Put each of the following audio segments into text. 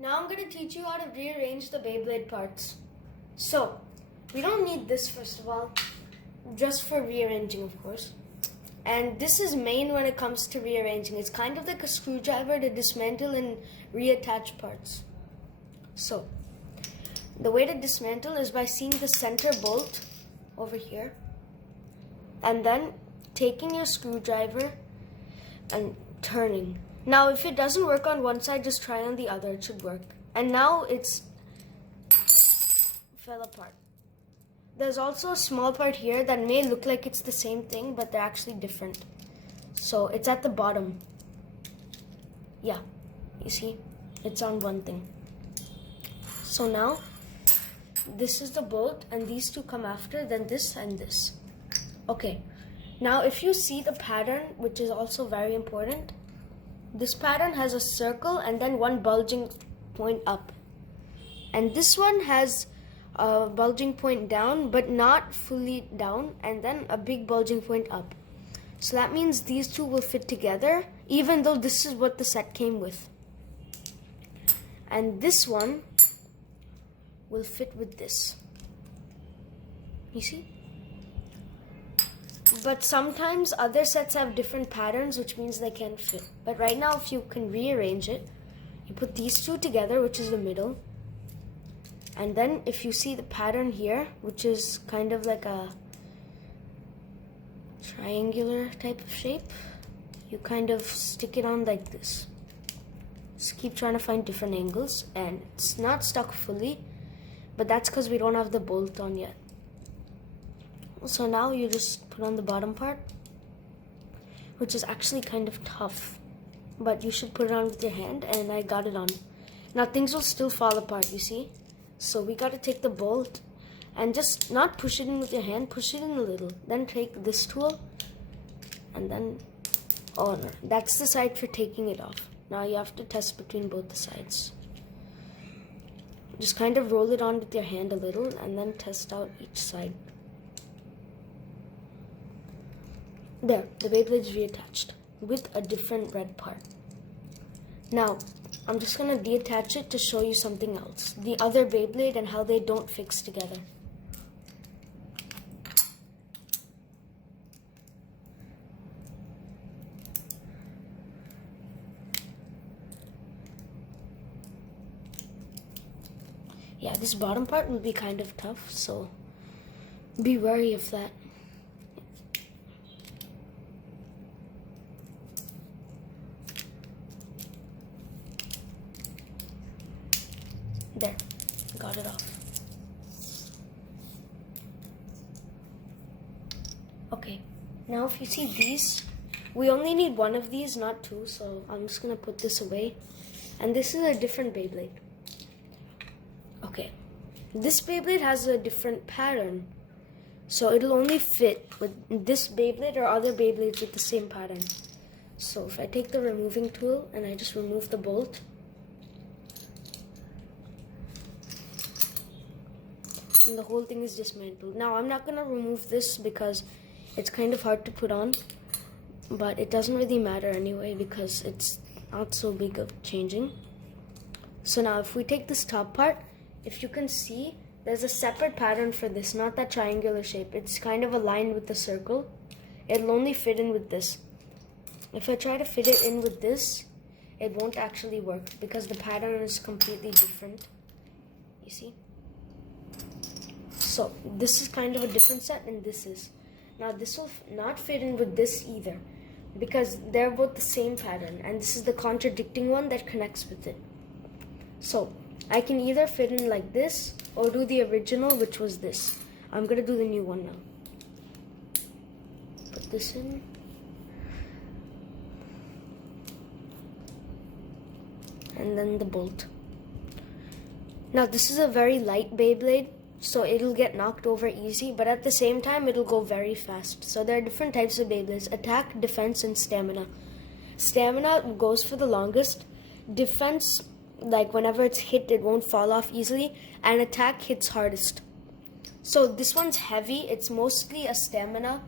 Now I'm going to teach you how to rearrange the Beyblade parts. So, we don't need this first of all, just for rearranging of course. And this is main when it comes to rearranging. It's kind of like a screwdriver to dismantle and reattach parts. So, the way to dismantle is by seeing the center bolt over here. And then taking your screwdriver and turning. Now, if it doesn't work on one side, just try on the other. It should work. And now it's fell apart. There's also a small part here that may look like it's the same thing, but they're actually different. So it's at the bottom. Yeah, you see? It's on one thing. So now, this is the bolt, and these two come after, then this and this. Okay, now if you see the pattern, which is also very important, this pattern has a circle and then one bulging point up. And this one has a bulging point down, but not fully down, and then a big bulging point up. So that means these two will fit together, even though this is what the set came with. And this one will fit with this. You see? But sometimes other sets have different patterns, which means they can't fit. But right now, if you can rearrange it, you put these two together, which is the middle. And then if you see the pattern here, which is kind of like a triangular type of shape, you kind of stick it on like this. Just keep trying to find different angles, and it's not stuck fully, but that's because we don't have the bolt on yet. So now you just put on the bottom part, which is actually kind of tough, but you should put it on with your hand, and I got it on. Now things will still fall apart, you see? So we got to take the bolt and just not push it in with your hand, push it in a little. Then take this tool and then, oh no, that's the side for taking it off. Now you have to test between both the sides. Just kind of roll it on with your hand a little and then test out each side. There, the Beyblade is reattached with a different red part. Now, I'm just going to deattach it to show you something else. The other Beyblade and how they don't fix together. Yeah, this bottom part will be kind of tough, so be wary of that. There, got it off. Okay, now if you see these, we only need one of these, not two, so I'm just gonna put this away. And this is a different Beyblade. Okay, this Beyblade has a different pattern, so it'll only fit with this Beyblade or other Beyblades with the same pattern. So if I take the removing tool and I just remove the bolt, and the whole thing is dismantled. Now I'm not going to remove this because it's kind of hard to put on, but it doesn't really matter anyway because it's not so big of changing. So now if we take this top part, if you can see, there's a separate pattern for this, not that triangular shape. It's kind of aligned with the circle. It'll only fit in with this. If I try to fit it in with this, it won't actually work because the pattern is completely different. You see? So this is kind of a different set, and this is. Now this will not fit in with this either because they're both the same pattern, and this is the contradicting one that connects with it. So I can either fit in like this or do the original, which was this. I'm going to do the new one now. Put this in. And then the bolt. Now this is a very light Beyblade, so it'll get knocked over easy, but at the same time it'll go very fast. So there are different types of Beyblades: attack, defense, and stamina. Stamina goes for the longest. Defense, like whenever it's hit, it won't fall off easily, and attack hits hardest. So this one's heavy. It's mostly a stamina,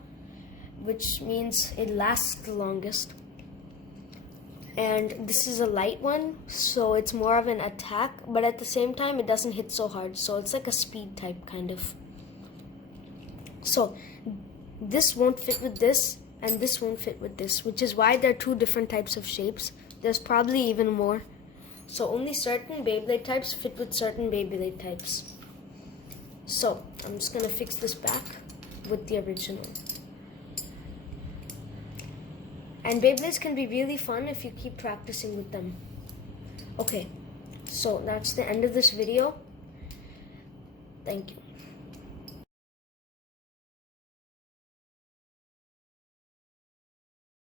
which means it lasts the longest. And this is a light one, so it's more of an attack, but at the same time it doesn't hit so hard, so it's like a speed type kind of. So this won't fit with this, and this won't fit with this, which is why there are two different types of shapes. There's probably even more. So only certain Beyblade types fit with certain Beyblade types. So I'm just gonna fix this back with the original. And Beyblades can be really fun if you keep practicing with them. Okay, so that's the end of this video. Thank you.